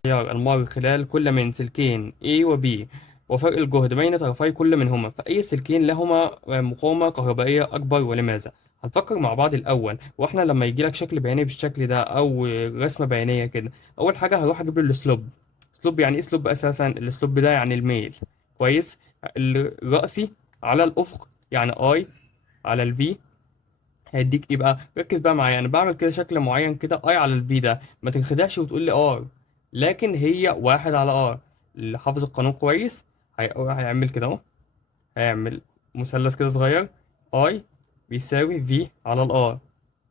التيار المار خلال كل من سلكين A و B وفرق الجهد بين طرفي كل منهما، فأي سلكين لهما مقاومة كهربائية أكبر ولماذا؟ هنفكر مع بعض الأول. وإحنا لما يجيلك شكل بياني بالشكل ده أو رسمة بيانية كده، أول حاجة هروح أجيب له السلوب. سلوب يعني إيه سلوب أساسا؟ السلوب ده يعني الميل. كويس. الرأسي على الأفق يعني I على الفي هيديك ايه بقى. ركز بقى معايا، انا بعمل كده شكل معين كده، اي على الفي ده ما تنخدعش وتقول لي ار، لكن هي واحد على ار. اللي حافظ القانون كويس هيعمل كده اهو، هيعمل مثلث كده صغير، اي بيساوي في على الار.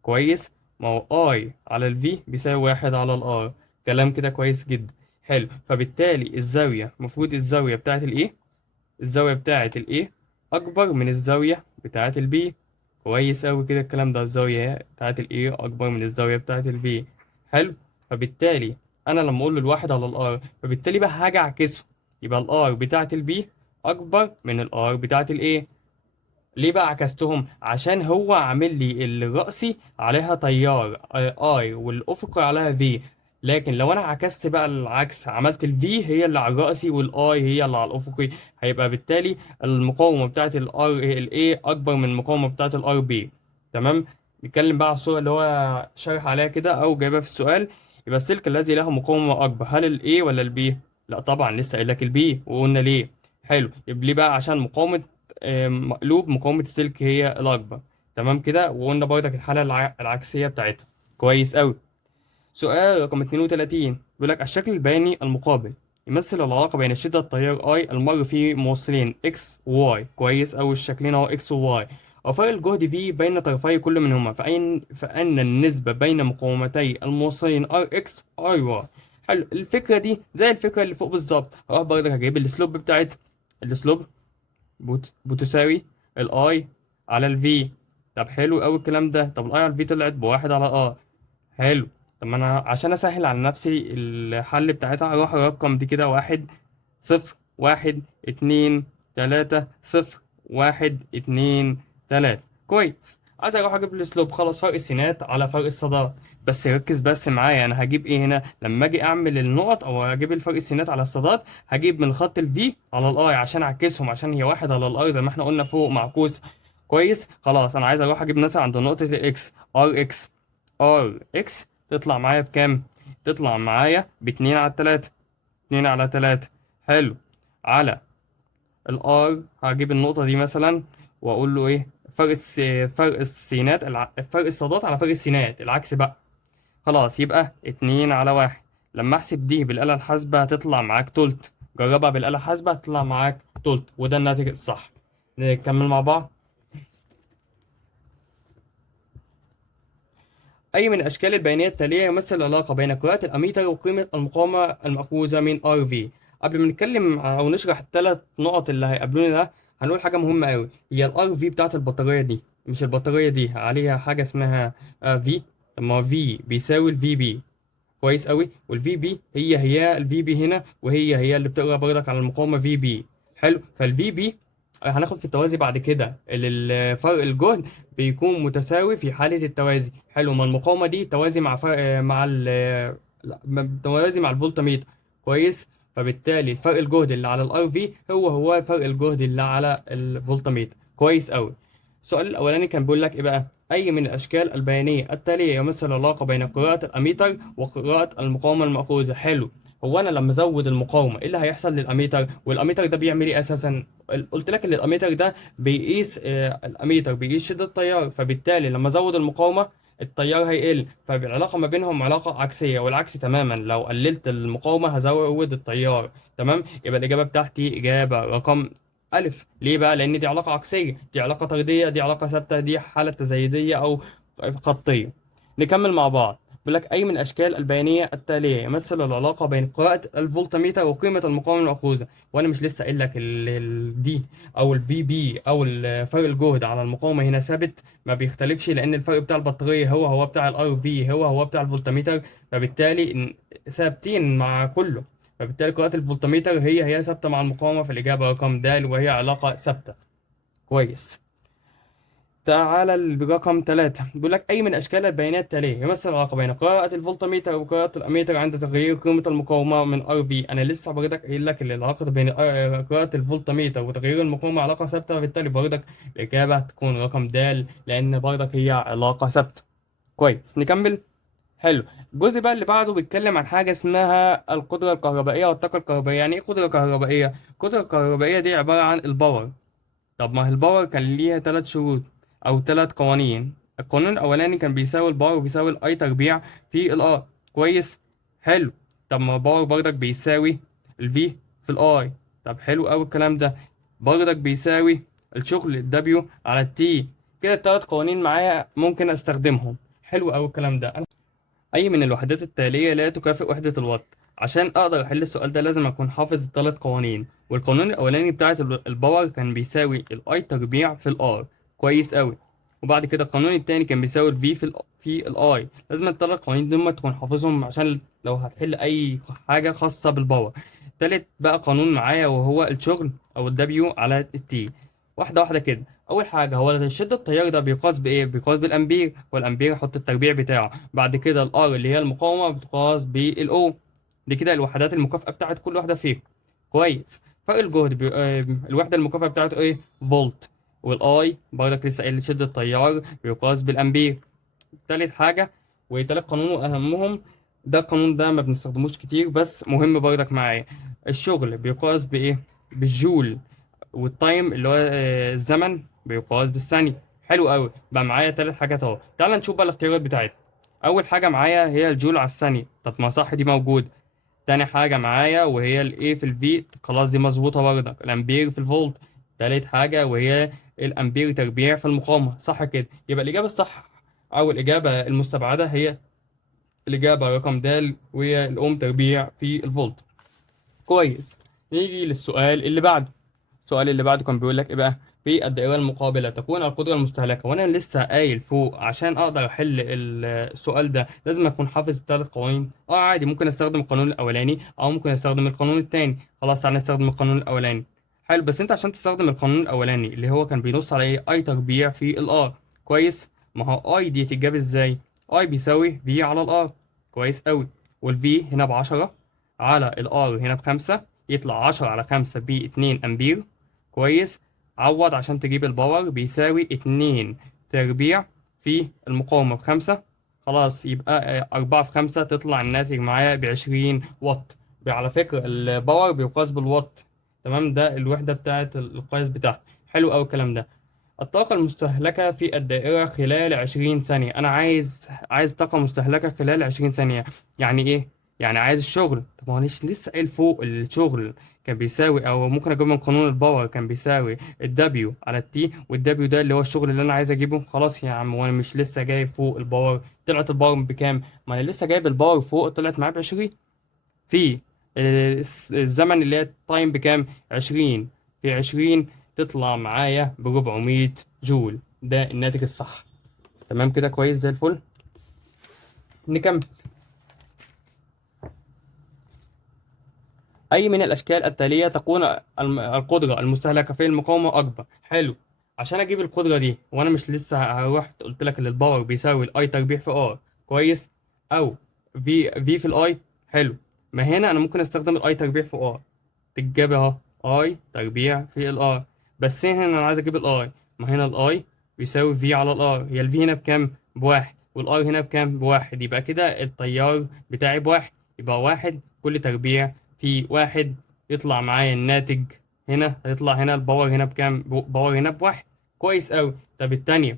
كويس. ما هو اي على الفي بيساوي واحد على الار. كلام كده كويس جدا. حلو. فبالتالي الزاوية، المفروض الزاوية بتاعت الايه، الزاوية بتاعت الايه اكبر من الزاوية بتاعت البي. كويس أوي كده الكلام ده، الزاوية بتاعت ال A أكبر من الزاوية بتاعت ال B. حلو. فبالتالي أنا لما أقول له الواحد على ال R، فبالتالي بقى هاجي أعكسه، يبقى ال R بتاعت ال B أكبر من ال R بتاعت ال A. ليه بقى عكستهم؟ عشان هو عامل لي الرأسي عليها تيار I والأفقي عليها V. لكن لو انا عكست بقى العكس، عملت ال V هي اللي على الرأسي وال I هي اللي على الأفقي، هيبقى بالتالي المقاومة بتاعت ال R ال A أكبر من المقاومة بتاعت ال RB. تمام. نتكلم بقى على الصورة اللي هو شارح عليها كده أو جايبها في السؤال. يبقى السلك الذي له مقاومة أكبر، هل ال A ولا ال B؟ لا طبعا، لسه قايل لك ال B وقلنا ليه. حلو. يبقى ليه بقى؟ عشان مقاومة مقلوب مقاومة السلك هي الأكبر. تمام كده. وقلنا برضك الحالة العكسية بتاعتها. كويس أوي. سؤال رقم 32 بيقول لك الشكل البياني المقابل يمثل العلاقة بين شدة التيار I المر في موصلين X و Y. كويس أوي، الشكلين أهو X و Y، وفرق الجهد V بين طرفي كل منهما، فأن النسبة بين مقاومتي الموصلين RX RY. حلو. الفكرة دي زي الفكرة اللي فوق بالظبط. هروح برضك هجيب السلوب بتاعت السلوب بتساوي الاي على الفي. طب حلو قوي الكلام ده. طب الاي على الفي طلعت بواحد على ار. حلو. طب ما انا عشان اسهل على نفسي الحل بتاعتها اروح ارقم دي كده، واحد صفر واحد اتنين تلاتة صفر واحد اتنين تلاتة. كويس. عايز اروح اجيب الاسلوب، خلاص فرق السينات على فرق الصادات. بس ركز بس معايا، انا هجيب ايه هنا لما اجي اعمل النقط او اجيب الفرق السينات على الصادات؟ هجيب من خط الفي على الاي عشان اعكسهم، عشان هي واحد على الاي زي ما احنا قلنا فوق معكوس. كويس. خلاص انا عايز اروح اجيب مثلا عند نقطة الاكس، ار اكس. ار اكس تطلع معايا بكام؟ تطلع معايا باتنين على تلاتة. اتنين على تلاتة. حلو. على الار هجيب النقطة دي مثلا واقول له ايه، فرق السينات فرق الصادات على فرق السينات العكس بقى. خلاص يبقى اتنين على واحد. لما احسب دي بالآلة الحاسبة هتطلع معاك تلت. جربها بالآلة الحاسبة هتطلع معاك تلت، وده الناتج الصح. نكمل مع بعض. أي من الأشكال البيانية التالية يمثل العلاقة بين قراءة الأميتر وقيمة المقاومة المأخوذة من RV؟ قبل ما نتكلم أو نشرح الثلاث نقط اللي هيقابلونا ده، هنقول حاجة مهمة أوي. هي ال RV بتاعت البطارية دي، مش البطارية دي عليها حاجة اسمها V؟ طب ما V بيساوي ال VB. كويس أوي. وال VB هي ال VB هنا، وهي اللي بتقرا برضك على المقاومة VB. حلو. فال VB هناخد في التوازي بعد كده فرق الجهد بيكون متساوي في حالة التوازي. حلو. ما المقاومة دي توازي مع فرق مع ال لا، توازي مع الفولتميتر. كويس. فبالتالي الفرق الجهد اللي على الار في هو فرق الجهد اللي على الفولتميتر. كويس قوي. السؤال الاولاني كان بيقول لك ايه بقى؟ اي من الاشكال البيانيه التاليه يمثل العلاقه بين قراءه الاميتر وقراءه المقاومه المأخوذه؟ حلو. هو انا لما ازود المقاومه ايه اللي هيحصل للاميتر؟ والاميتر ده بيعمل ايه اساسا؟ قلت لك ان الاميتر ده بيقيس الاميتر بيقيس شده التيار، فبالتالي لما ازود المقاومه التيار هيقل، فالعلاقه ما بينهم علاقه عكسيه. والعكس تماما، لو قللت المقاومه هزود التيار. تمام. يبقى الاجابه بتاعتي اجابه رقم ألف. ليه بقى؟ لأن دي علاقة عكسية، دي علاقة طردية، دي علاقة ثابتة، دي حالة تزايدية أو خطية. نكمل مع بعض. بيقول لك أي من الأشكال البيانية التالية يمثل العلاقة بين قراءة الفولتميتر وقيمة المقاومة المأخوذة؟ وأنا مش لسه قايل لك دي أو الفي بي أو فرق الجهد على المقاومة هنا ثابت، ما بيختلفش، لأن الفرق بتاع البطارية هو بتاع الار في هو بتاع الفولتميتر. فبالتالي ثابتين مع كله. فبالتالي قراءة الفولتميتر هي ثابتة مع المقاومة، في الإجابة رقم د، وهي علاقة ثابتة. كويس. تعالى برقم 3، بيقول لك أي من أشكال البيانات التالية يمثل علاقة بين قراءة الفولتميتر وقراءة الأميتر عند تغيير قيمة المقاومة من ار في. أنا لسه برضك قايل لك إن العلاقة بين قراءة الفولتميتر وتغيير المقاومة علاقة ثابتة، فبالتالي برضك الإجابة هتكون رقم د، لأن برضك هي علاقة ثابتة. كويس، نكمل. حلو. الجزء بقى اللي بعده بيتكلم عن حاجة اسمها القدرة الكهربائية والطاقة الكهربائية. يعني إيه قدرة كهربائية؟ القدرة الكهربائية دي عبارة عن الباور. طب ما هي الباور كان ليها 3 شروط او 3 قوانين. القانون الاولاني كان بيساوي الباور بيساوي الاي تربيع في الار. كويس. حلو. طب ما الباور برضك بيساوي الفي في الاي. طب حلو قوي الكلام ده. برضك بيساوي الشغل الدبليو على التي. كده ال3 قوانين معايا ممكن استخدمهم. حلو قوي الكلام ده. أي من الوحدات التالية لا تكافئ وحدة الوات. عشان أقدر أحل السؤال ده لازم أكون حافظ ال3 قوانين. والقانون الأولاني بتاعت الباور كان بيساوي الأي تربيع في الآر. كويس أوي. وبعد كده القانون التاني كان بيساوي الفي في الآي. لازم ال3 قوانين دول تكون حافظهم عشان لو هتحل أي حاجة خاصة بالباور. تالت بقى قانون معايا وهو الشغل أو الدبليو على التي. واحدة واحدة كده. اول حاجه هو شده التيار ده بيقاس بايه؟ بيقاس بالامبير، والامبير حط التربيع بتاعه. بعد كده الار اللي هي المقاومه بتقاس بالاو. دي كده الوحدات المكافئه بتاعت كل واحده فيهم. كويس. فرق الجهد الوحده المكافئه بتاعته ايه؟ فولت. والاي برضك لسه قايل شده التيار بيقاس بالامبير. تالت حاجه وتالت قانون واهمهم، ده القانون ده ما بنستخدموش كتير بس مهم برضك معايا. الشغل بيقاس بايه؟ بالجول. والتايم اللي هو الزمن بيقاس بالثانية. حلو قوي. بقى معايا 3 حاجات اهو. تعال نشوف بقى الاختيارات بتاعتنا. اول حاجة معايا هي الجول على الثانية. طب ما صح دي موجودة. تاني حاجة معايا وهي الايه في الفي، خلاص دي مظبوطة برضك. الامبير في الفولت. تالت حاجة وهي الامبير تربيع في المقاومة. صح كده. يبقى الإجابة الصح أو الإجابة المستبعدة هي الإجابة رقم د، وهي الأوم تربيع في الفولت. كويس. نيجي للسؤال اللي بعده. السؤال اللي بعده كان بيقول لك ايه بقى؟ في الدائره المقابله تكون القدره المستهلكه. وانا لسه قايل فوق عشان اقدر احل السؤال ده لازم اكون حافظ ال3 قوانين. عادي ممكن استخدم القانون الاولاني او ممكن استخدم القانون التاني. خلاص تعالى نستخدم القانون الاولاني. حلو. بس انت عشان تستخدم القانون الاولاني اللي هو كان بينص على ايه؟ اي تربيع في الار. كويس. ما هو اي دي تتجاب ازاي؟ اي بيساوي في على الار. كويس قوي. والفي هنا ب10 على الار هنا ب5. يطلع 10 على 5 ب 2 امبير. كويس. عوض عشان تجيب الباور بيساوي 2 تربيع في المقاومة ب5. خلاص يبقى 4 في 5 تطلع الناتج معايا ب20 واط. على فكرة الباور بيقاس بالواط. تمام. ده الوحدة بتاعت القياس بتاعته. حلو أوي الكلام ده. الطاقة المستهلكة في الدائرة خلال 20 ثانية. أنا عايز طاقة مستهلكة خلال 20 ثانية. يعني إيه؟ يعني عايز الشغل. طب ما هو لسه قايل فوق الشغل كان بيساوي، أو ممكن أجيب من قانون الباور كان بيساوي الدبليو على التي. والدبليو ده اللي هو الشغل اللي أنا عايز أجيبه. خلاص يا عم، وأنا مش لسه جايب فوق الباور؟ طلعت الباور بكام؟ ما أنا لسه جايب الباور فوق طلعت معايا ب20. في الزمن اللي هي التايم بكام؟ 20 في 20 تطلع معايا ب400 جول. ده الناتج الصح. تمام كده كويس زي الفل. نكمل. أي من الأشكال التالية تكون القدرة المستهلكة في المقاومة أكبر؟ حلو. عشان أجيب القدرة دي وأنا مش لسه هروح قلت لك إن الباور بيساوي الأي تربيع في آر. كويس. أو في في الأي. حلو. ما هنا أنا ممكن أستخدم الأي تربيع في آر. تتجاب أهو. أي تربيع في الآر. بس هنا أنا عايز أجيب الأي. ما هنا الأي بيساوي في على الآر. هي الفي هنا بكام؟ ب1. والآر هنا بكام؟ ب1. يبقى كده التيار بتاعي ب1. يبقى 1 كل تربيع في 1. يطلع معايا الناتج. هنا هيطلع هنا الباور هنا بكام؟ باور هنا ب1. كويس قوي. طب التانية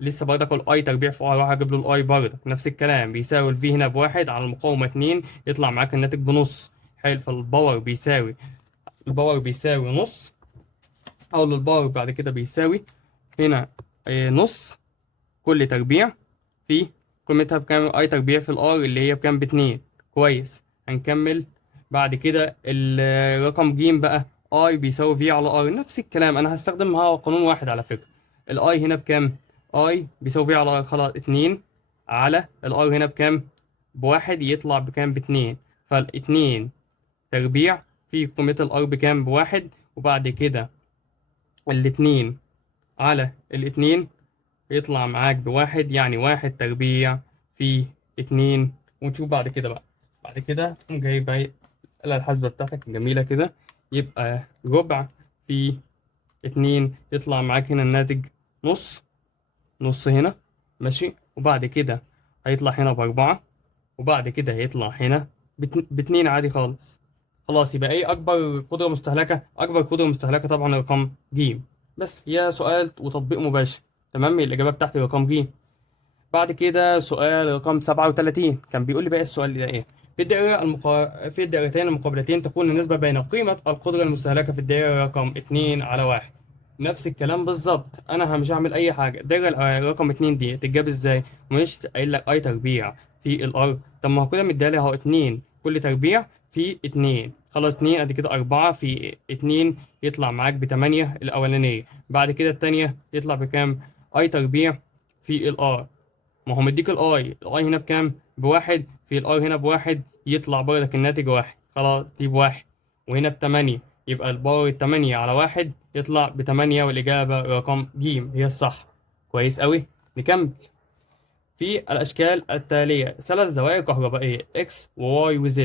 لسه برضك الاي تربيع في ار، راح اجيب له الاي برضك نفس الكلام بيساوي الفي هنا ب1 على المقاومة 2. يطلع معاك الناتج بنص. حلو. فالباور بيساوي نص. او الباور بعد كده بيساوي هنا نص كل تربيع في قيمتها بكام؟ اي تربيع في الار اللي هي بكام؟ ب2. كويس. هنكمل. بعد كده الرقم ج بقى. اي بيساوي في على ار. نفس الكلام انا هستخدمها قانون واحد على فكرة. الاي هنا بكام؟ اي بيساوي في على ار. خلاص 2 على الار هنا بكام؟ ب1. يطلع بكام؟ ب2. فال2 تربيع في قيمة الار بكام؟ ب1. وبعد كده ال2 على ال2 يطلع معاك بواحد، يعني 1 تربيع في 2. ونشوف بعد كده بقى. بعد كده تقوم جاي بقى الآلة الحاسبة بتاعتك جميلة كده، يبقى ربع في 2، يطلع معاك هنا الناتج نص. نص هنا ماشي، وبعد كده هيطلع هنا ب4، وبعد كده هيطلع هنا ب2 عادي خالص. خلاص، يبقى ايه اكبر قدرة مستهلكة؟ اكبر قدرة مستهلكة طبعا رقم ج. بس هي سؤال وتطبيق مباشر. تمام، الاجابة بتاعتي رقم ج. بعد كده سؤال رقم 37 كان بيقول لي بقى السؤال ده ايه. في الدائرتين المقابلتين تكون النسبة بين قيمة القدرة المستهلكة في الدائرة رقم 2 على 1. نفس الكلام بالظبط، انا مش هعمل اي حاجة. الدائرة رقم 2 دي تتجاب ازاي؟ مش قايل لك اي تربيع في الار؟ طب ما هو كده مديالي اهو 2 كل تربيع في 2. خلاص 2 ادي كده 4 في 2، يطلع معاك ب8 الاولانية. بعد كده التانية يطلع بكام؟ اي تربيع في الار. ما هو مديك الاي هنا بكام؟ بواحد في الار هنا بواحد، يطلع برضك الناتج واحد. خلاص دي بواحد، وهنا ب8، يبقى الباور 8 على واحد يطلع ب8، والإجابة رقم ج هي الصح. كويس قوي. نكمل. في الأشكال التالية 3 دوائر كهربائية X و Y و Z،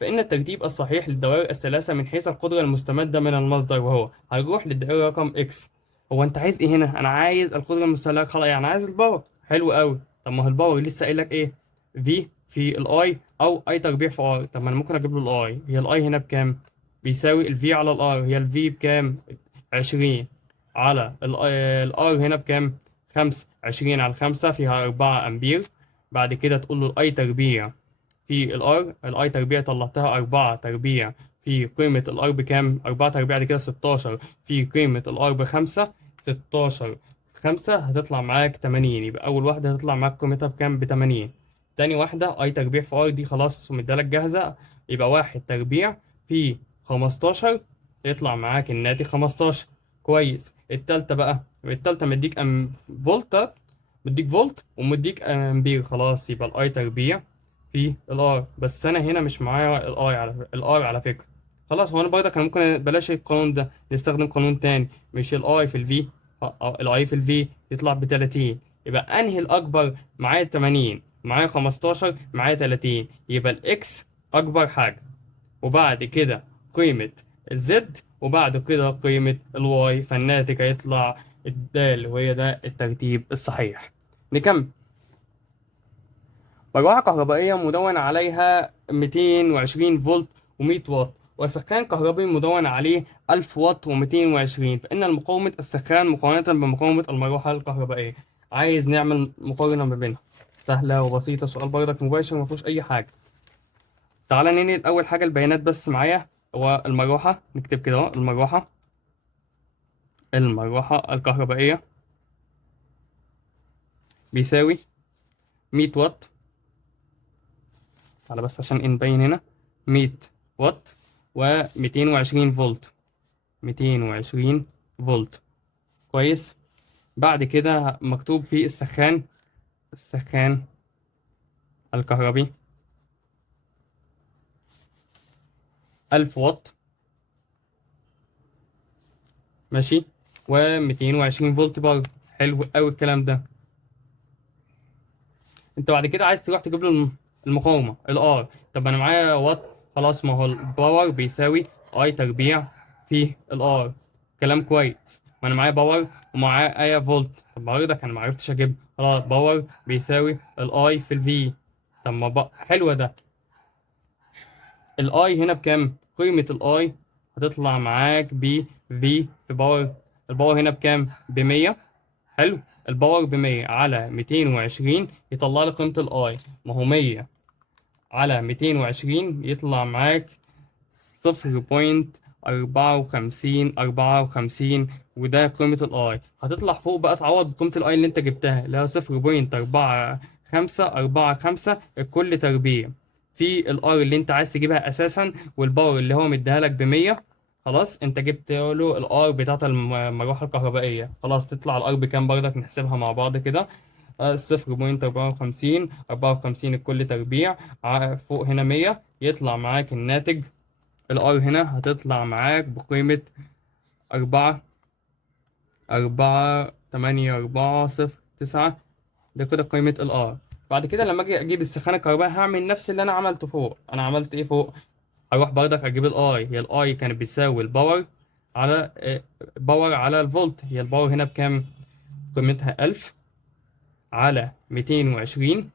فإن الترتيب الصحيح للدوائر الثلاثة من حيث القدرة المستمدة من المصدر وهو. هنروح للدائرة رقم X. هو أنت عايز إيه هنا؟ أنا عايز القدرة المستهلكة. خلاص يعني عايز الباور. حلو قوي. طب ما هو الباور لسه قايل لك إيه؟ V في الأي أو أي تربيع في R. طب ما أنا ممكن أجيب له الأي. هي الأي هنا بكام؟ بيساوي الفي على الار. هي الفي بكام؟ 20 على الار هنا بكام؟ 5. 20 على 5 فيها 4 أمبير. بعد كده تقول له الأي تربيع في الار. الاي تربيع طلعتها 4 تربيع في قيمة الار بكام؟ 4 تربيع دي كده 16 في قيمة الار ب5. 16 في 5 هتطلع معاك 80. يبقى أول واحدة هتطلع معاك قيمتها بكام؟ ب80. تاني واحدة اي تربيع في ار دي خلاص مديالك جاهزة، يبقى 1 تربيع في 15، يطلع معاك الناتج 15. كويس. التالتة بقى، التالتة مديك فولت، مديك فولت ومديك امبير. خلاص يبقى الاي تربيع في الار. بس انا هنا مش معايا الار على فكره. خلاص، هو انا برضه كان ممكن بلاش القانون ده، نستخدم قانون تاني. مش الاي في الفي، الاي في الفي يطلع ب 30. يبقى انهي الاكبر؟ معايا 80، معايا 15، معايا 30. يبقى الاكس اكبر حاجه، وبعد كده قيمه الزد، وبعد كده قيمه الواي. فالناتج هيطلع الدال، وهي ده الترتيب الصحيح. نكمل. مروحة كهربائية مدون عليها 220 فولت و100 واط، وسخان كهربي مدون عليه 1000 واط و220، فإن مقاومة السخان مقارنة بمقاومة المروحة الكهربائية. عايز نعمل مقارنة ما بينها. سهلة وبسيطة، سؤال برضك مباشر ما فيهوش أي حاجة. تعالى ننقل أول حاجة البيانات بس معايا. هو المروحة نكتب كده أهو، المروحة الكهربائية بيساوي 100 واط. تعالى بس عشان نبين هنا، 100 واط و220 فولت. 220 فولت. كويس. بعد كده مكتوب في السخان الكهربي 1000 واط. ماشي. و220 فولت برضه. حلو قوي الكلام ده. انت بعد كده عايز تروح تجيب له المقاومة الار. طب انا معايا وات. خلاص، ما هو الباور بيساوي اي تربيع في الار. كلام كويس. ما انا معايا باور ومعايا فولت. طب برضك انا ما عرفتش اجيب. خلاص، باور بيساوي الاي في الفي. طب ما بقى حلوة ده. الاي هنا بكام؟ قيمة الاي هتطلع معاك ب في باور. الباور هنا بكام؟ ب100. حلو. الباور ب100 على 220 يطلع لي قيمة الاي. ما هو 100 على 220 يطلع معاك 0.54. وده قيمة الاي. هتطلع فوق بقى تعوض بقيمة الاي اللي انت جبتها، اللي هي 0.45 الكل تربيع في الار اللي انت عايز تجيبها اساسا، والباور اللي هو مديها لك ب100. خلاص انت جبت له الار بتاعت المروحة الكهربائية. خلاص تطلع الار بكام برضك؟ نحسبها مع بعض كده. 0.54، 54 الكل تربيع فوق هنا 100، يطلع معاك الناتج. الار هنا هتطلع معاك بقيمة 4 8.409. ده كده قيمة ال R. بعد كده لما اجي اجيب السخانة الكهربائية هعمل نفس اللي انا عملته فوق. انا عملت ايه فوق؟ اروح برضك اجيب ال I. هي ال I كانت بتساوي الباور على باور على الفولت. هي الباور هنا بكام؟ قيمتها 1000 على 220.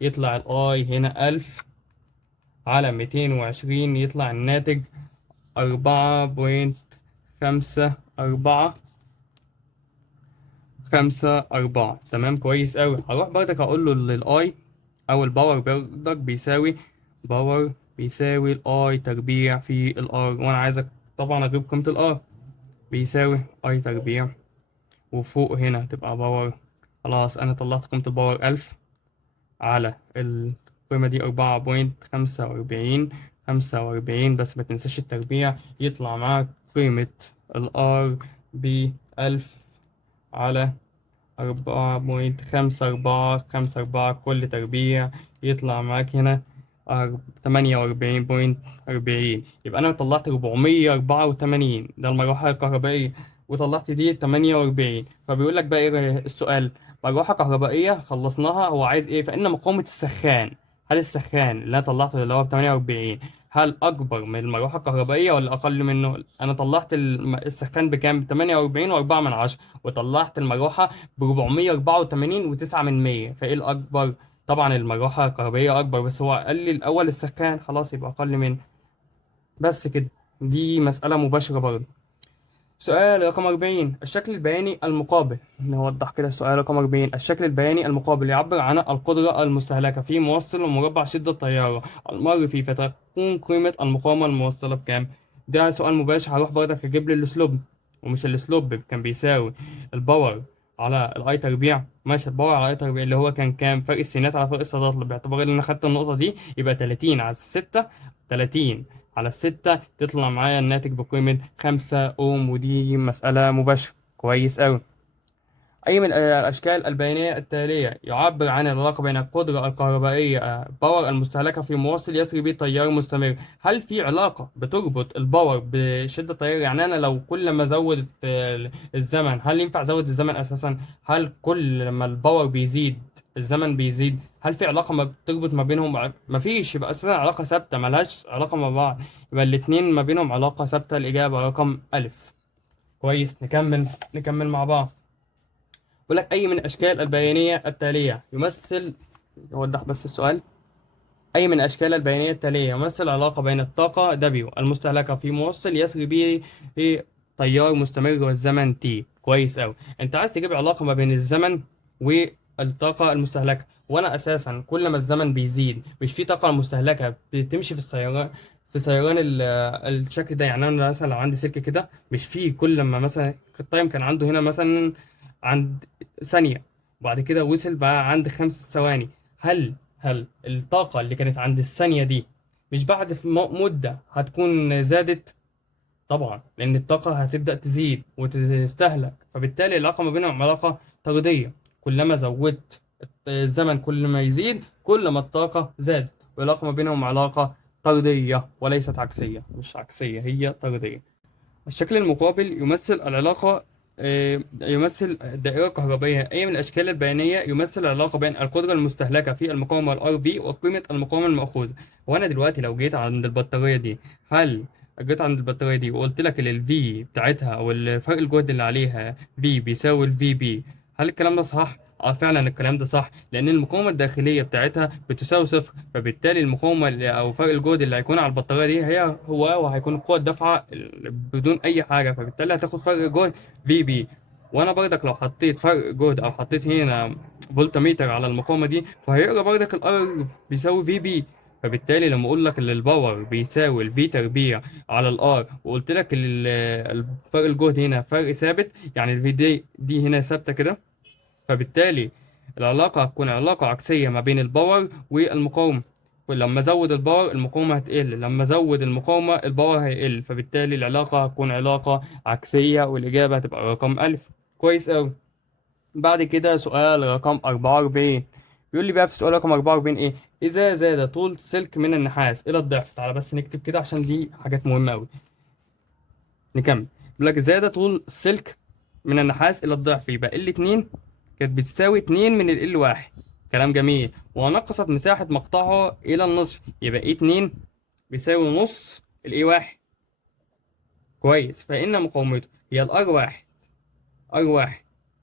يطلع ال I هنا 1000 على 220، يطلع الناتج 4.5454. تمام، كويس أوي. هروح برضك أقول له للآي أو الباور برضك بيساوي باور بيساوي الآي تربيع في الآر، وأنا عايزك طبعا أجيب قيمة الآر. بيساوي آي تربيع، وفوق هنا تبقى باور. خلاص أنا طلعت قيمة الباور 1000 على القيمة دي 4.45. بس ما تنساش التربيع. يطلع معاك قيمة الآر ب1000 على 4.5454 كل تربيع. يطلع معاك هنا 48.40. يبقى أنا طلعت 484، ده المروحة الكهربائية، وطلعت دي 48. فبيقول لك بقى إيه السؤال؟ مروحة كهربائية خلصناها، هو عايز إيه؟ فإن مقاومة السخان، هل السخان اللي أنا طلعته اللي هو ب 48 هل أكبر من المروحة الكهربائية ولا أقل منه؟ أنا طلعت السخان بكام؟ ب 48 و4 من 10، وطلعت المروحة ب 484 و9 من 100. فايه الاكبر؟ طبعا المروحه الكهربائيه اكبر، بس هو قال لي الاول السخان، خلاص يبقى اقل منه. بس كده، دي مساله مباشره برضه. سؤال رقم 40. الشكل البياني المقابل. نوضح كده السؤال رقم 40. الشكل البياني المقابل يعبر عن القدرة المستهلكة في موصل ومربع شدة التيار المر فيه، فتكون قيمة المقاومة الموصلة بكام؟ ده سؤال مباشر. هروح برضك اجيب لي الاسلوب، ومش الاسلوب كان بيساوي الباور على الاي تربيع. ماشي، الباور على الاي تربيع اللي هو كان كام؟ فرق السينات على فرق الصادات. باعتبار ان انا خدت النقطة دي يبقى 30 على 6. 30 على 6 تطلع معايا الناتج بقيمة 5 أوم، ودي مسألة مباشرة. كويس أوي. أي من الأشكال البيانية التالية يعبر عن العلاقة بين القدرة الكهربائية باور المستهلكة في موصل يسري به تيار مستمر؟ هل في علاقة بتربط الباور بشدة التيار؟ يعني أنا لو كل ما أزود الزمن، هل ينفع أزود الزمن أساسا؟ هل كل ما الباور بيزيد الزمن بيزيد؟ هل في علاقة ما بتربط ما بينهم؟ مفيش، يبقى أساسا علاقة ثابتة ملهاش علاقة مع بعض. يبقى الاتنين ما بينهم علاقة ثابتة. الإجابة رقم ألف. كويس، نكمل مع بعض. بيقول لك أي من الأشكال البيانية التالية يمثل. أوضح بس السؤال. أي من الأشكال البيانية التالية يمثل علاقة بين الطاقة W المستهلكة في موصل يسري به تيار مستمر والزمن T؟ كويس أوي. أنت عايز تجيب علاقة ما بين الزمن والطاقة المستهلكة، وأنا أساسا كل ما الزمن بيزيد مش في طاقة مستهلكة بتمشي في السيارات، في سيران الشكل ده. يعني أنا مثلا لو عندي سلك كده، مش في كل ما مثلا التايم كان عنده هنا مثلا عند ثانية، وبعد كده وصل بقى عند 5 ثواني. هل الطاقة اللي كانت عند الثانية دي مش بعد في مدة هتكون زادت؟ طبعا، لأن الطاقة هتبدأ تزيد وتستهلك، فبالتالي العلاقة ما بينهم علاقة طردية. كلما زودت الزمن كل ما يزيد، كل ما الطاقة زادت. والعلاقة ما بينهم علاقة طردية وليست عكسية. مش عكسية، هي طردية. الشكل المقابل يمثل العلاقة يمثل دائرة كهربائية. أي من الأشكال البيانية يمثل العلاقة بين القدرة المستهلكة في المقاومة ال RV وقيمة المقاومة المأخوذة؟ وأنا دلوقتي لو جيت عند البطارية دي، هل جيت عند البطارية دي وقلت لك ال V بتاعتها أو الفرق الجهد اللي عليها V بيساوي ال VB، هل الكلام ده صح؟ فعلا الكلام ده صح، لأن المقاومة الداخلية بتاعتها بتساوي صفر. فبالتالي المقاومة أو فرق الجهد اللي هيكون على البطارية دي هو وهيكون القوة الدافعة بدون أي حاجة، فبالتالي هتاخد فرق جهد في بي. وأنا برضك لو حطيت فرق جهد أو حطيت هنا فولتميتر على المقاومة دي، فهيقرا برضك الار بيساوي في بي. فبالتالي لما اقول لك ان الباور بيساوي الفي تربيع على الار، وقلت لك فرق الجهد هنا فرق ثابت، يعني الفي دي هنا ثابته كده، فبالتالي العلاقة هتكون علاقة عكسية ما بين الباور والمقاومة. ولما أزود الباور المقاومة هتقل، لما أزود المقاومة الباور هيقل، فبالتالي العلاقة هتكون علاقة عكسية، والإجابة هتبقى رقم ألف. كويس أوي. بعد كده سؤال رقم 44. بيقول لي بقى في سؤال رقم 44 إيه؟ إذا زاد طول سلك من النحاس إلى الضعف. تعالى بس نكتب كده عشان دي حاجات مهمة أوي. نكمل. بيقول لك زاد طول السلك من النحاس إلى الضعف، يبقى ال2 كانت بتساوي 2 من ال1. كلام جميل. ونقصت مساحة مقطعه إلى النصف، يبقى E2 بيساوي نص الA1. كويس. فإن مقاومته هي الR1. R1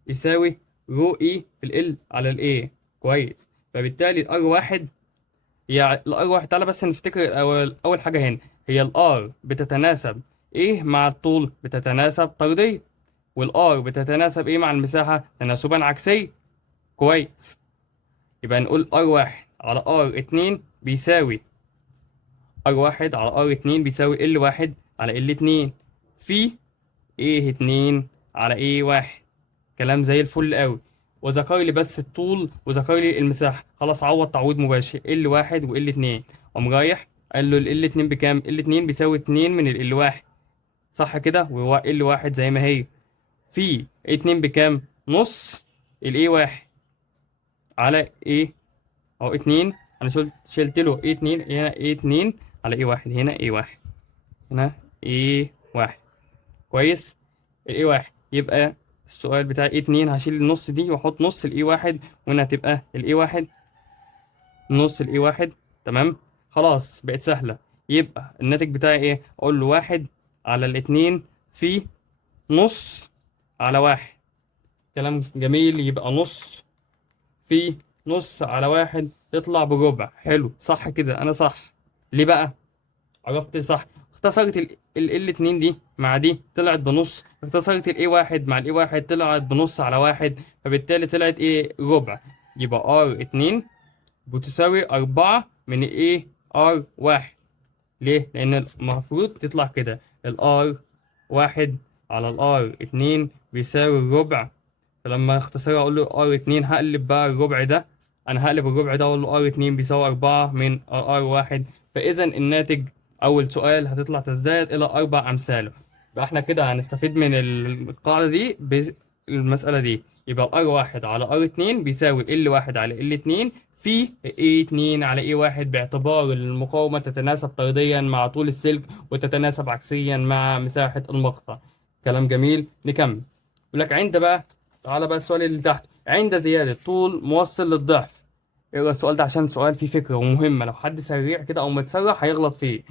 يساوي رو E في ال على ال A. كويس. فبالتالي الR1 هي الR1، تعالى بس نفتكر أول حاجة هنا، هي الR بتتناسب إيه مع الطول؟ بتتناسب طرديا. والR بتتناسب إيه مع المساحة؟ تناسبا عكسي. كويس. يبقى نقول R1 على R2 بيساوي R1 على R2 بيساوي L1 على L2 في A2 على A1. كلام زي الفل قوي. وذكر لي بس الطول وذكر لي المساحة، خلاص عوض تعويض مباشر L1 و L2. قام رايح قال له ال L2 بكام؟ L2 بيساوي 2 من ال L1. صح كده؟ وهو L1 زي ما هي في A2 بكام؟ نص ال A1 على A أو 2. أنا شلت له A2 هنا، A2 على A1 هنا A1 هنا A1. كويس. ال A1 يبقى السؤال بتاع A2 هشيل النص دي واحط نص ال A1، وهنا هتبقى ال A1 نص ال A1. تمام. خلاص بقت سهلة. يبقى الناتج بتاعي ايه؟ اقول له 1 على الاتنين في نص على 1. كلام جميل. يبقى نص في نص على 1 يطلع بربع. حلو. صح كده؟ انا صح. ليه بقى؟ عرفت صح. اختصرت ال2 دي مع دي طلعت بنص. اختصرت ال1 مع ال1 طلعت بنص على 1. فبالتالي طلعت ايه؟ ربع. يبقى R2 بتساوي 4 من ايه؟ R1. ليه؟ لأن المفروض تطلع كده R1 على R2 بيساوي الربع. فلما اختصرها أقول له R2، هقلب بقى الربع ده، أنا هقلب الربع ده أقول له R2 بيساوي 4 من R1. فإذا الناتج أول سؤال هتطلع تزداد إلى 4 أمثاله. يبقى احنا كده هنستفيد من القاعدة دي بالمسألة دي. يبقى R1 على R2 بيساوي L1 على L2 في A2 على A1، باعتبار المقاومة تتناسب طرديا مع طول السلك وتتناسب عكسيا مع مساحة المقطع. كلام جميل. نكمل. يقول لك عند بقى، تعالى بقى السؤال اللي تحت، عند زيادة طول موصل للضعف. اقرا السؤال ده عشان سؤال فيه فكرة ومهمة، لو حد سريع كده أو متسرع هيغلط فيه.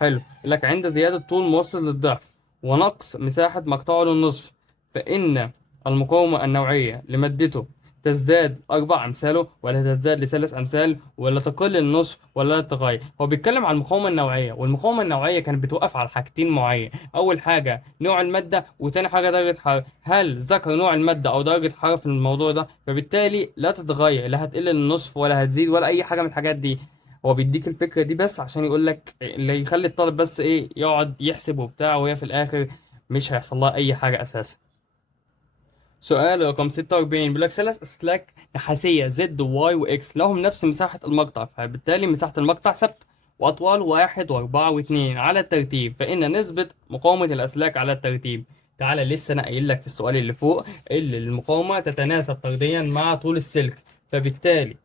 حلو. يقول لك عند زيادة طول موصل للضعف ونقص مساحة مقطعه للنصف، فإن المقاومة النوعية لمادته تزداد 4 أمثاله، ولا تزداد ل3 أمثال، ولا تقل النصف، ولا لا تتغير. هو بيتكلم عن المقاومة النوعية، والمقاومة النوعية كانت بتوقف على حاجتين معين. أول حاجة نوع المادة، وتاني حاجة درجة حرارة. هل ذكر نوع المادة أو درجة حرارة في الموضوع ده؟ فبالتالي لا تتغير، لا هتقل للنصف ولا هتزيد ولا أي حاجة من الحاجات دي. هو بيديك الفكرة دي بس عشان يقول لك اللي يخلي الطالب بس إيه، يقعد يحسب وبتاع، وهي في الآخر مش هيحصل لها أي حاجة أساسا. سؤال رقم 46 بيقول لك 3 أسلاك نحاسية زد وواي وإكس لهم نفس مساحة المقطع، فبالتالي مساحة المقطع ثابتة، وأطوال 1 و4 و2 على الترتيب، فإن نسبة مقاومة الأسلاك على الترتيب. تعالى لسه أنا قايل لك في السؤال اللي فوق اللي المقاومة تتناسب طرديا مع طول السلك. فبالتالي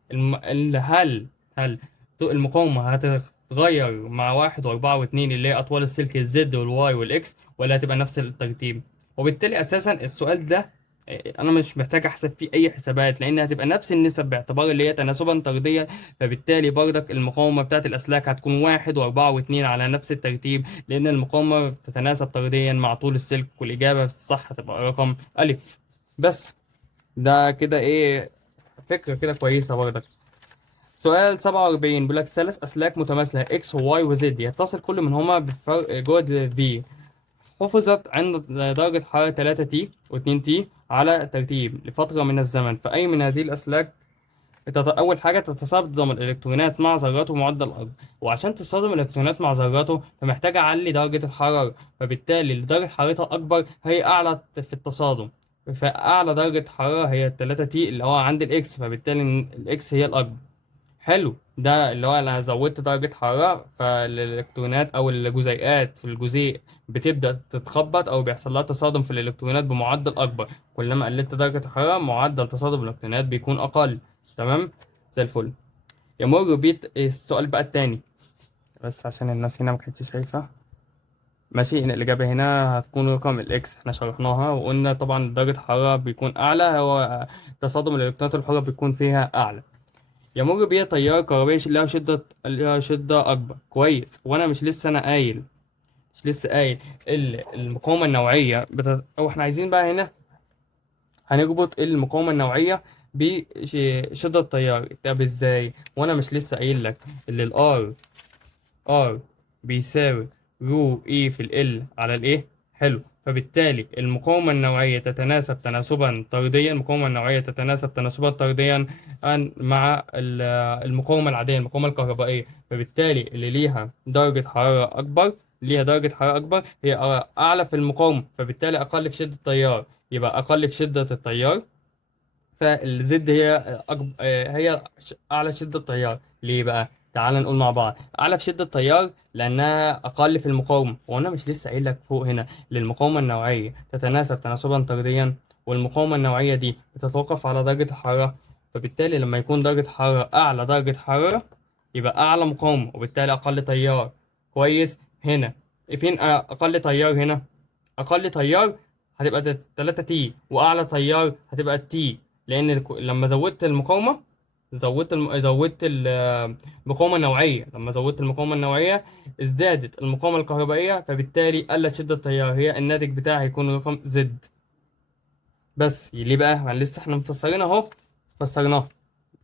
هل المقاومة هتتغير مع 1 و4 و2 اللي هي أطوال السلك الزد والواي والإكس، ولا هتبقى نفس الترتيب؟ وبالتالي أساسا السؤال ده انا مش محتاج احسب فيه اي حسابات، لان هتبقى نفس النسب باعتبار اللي هي تناسبا طرديا. فبالتالي برضك المقاومه بتاعت الاسلاك هتكون 1 و4 و2 على نفس الترتيب، لان المقاومه بتتناسب طرديا مع طول السلك. والاجابه الصح هتبقى رقم الف. بس ده كده ايه، فكره كده كويسه برضك. سؤال 47 بيقول لك 3 أسلاك متماثلة إكس وواي وزد يتصل كل منهما بفرق جهد في، حفظت عند درجة حرارة 3 تي و2 تي على ترتيب لفترة من الزمن، فأي من هذه الأسلاك أول حاجة تتصادم الإلكترونات مع ذراته بمعدل أكبر. وعشان تصادم الإلكترونات مع ذراته فمحتاج أعلي درجة الحرارة، فبالتالي اللي درجة حرارتها أكبر هي أعلى في التصادم. فأعلى درجة حرارة هي 3 تي اللي هو عند الإكس، فبالتالي الإكس هي الأكبر. حلو. ده اللي هو انا زودت درجة حرارة، فالالكترونات او الجزيئات في الجزيء بتبدأ تتخبط او بيحصل لها تصادم في الالكترونات بمعدل اكبر. كلما قللت درجة الحرارة معدل تصادم الالكترونات بيكون اقل. تمام. زي الفل. يمر بيت السؤال بقى التاني، بس عشان الناس هنا ما كانتش شايفة. ماشي. هنا الإجابة هنا هتكون رقم الإكس، احنا شرحناها وقلنا طبعا درجة الحرارة بيكون أعلى، هو تصادم الإلكترونات الحرة بيكون فيها أعلى. يمر بيها تيار كهربائي لها شدة أكبر. كويس. وأنا مش لسه أنا قايل مش لسه قايل المقاومة النوعية أو احنا عايزين بقى هنا هنربط المقاومة النوعية بشدة التيار. طب ازاي وانا مش لسه قايل لك ان ار بيساوي رو اي في ال على الايه؟ حلو. فبالتالي المقاومة النوعية تتناسب تناسبا طرديا مع المقاومة العادية، المقاومة الكهربائية. فبالتالي اللي ليها درجة حرارة أكبر هي أعلى في المقاومة، فبالتالي أقل في شدة التيار، يبقى أقل في شدة التيار. فالزد هي أعلى شدة تيار. ليه بقى؟ تعال نقول مع بعض. أعلى في شدة تيار لأنها أقل في المقاومة. وأنا مش لسه قايل لك فوق هنا للمقاومة النوعية تتناسب تناسبا طرديا، والمقاومة النوعية دي بتتوقف على درجة الحرارة. فبالتالي لما يكون درجة حرارة أعلى درجة حرارة يبقى أعلى مقاومة وبالتالي أقل تيار. كويس. هنا فين أقل تيار هنا؟ أقل تيار هتبقى 3 تي، وأعلى تيار هتبقى تي، لان لما زودت المقاومه المقاومه النوعيه. لما زودت المقاومه النوعيه ازدادت المقاومه الكهربائيه، فبالتالي قلت شده التيار. هي الناتج بتاعها هيكون رقم زد. بس ليه بقى؟ ما لسه احنا مفسرين اهو، فسرناه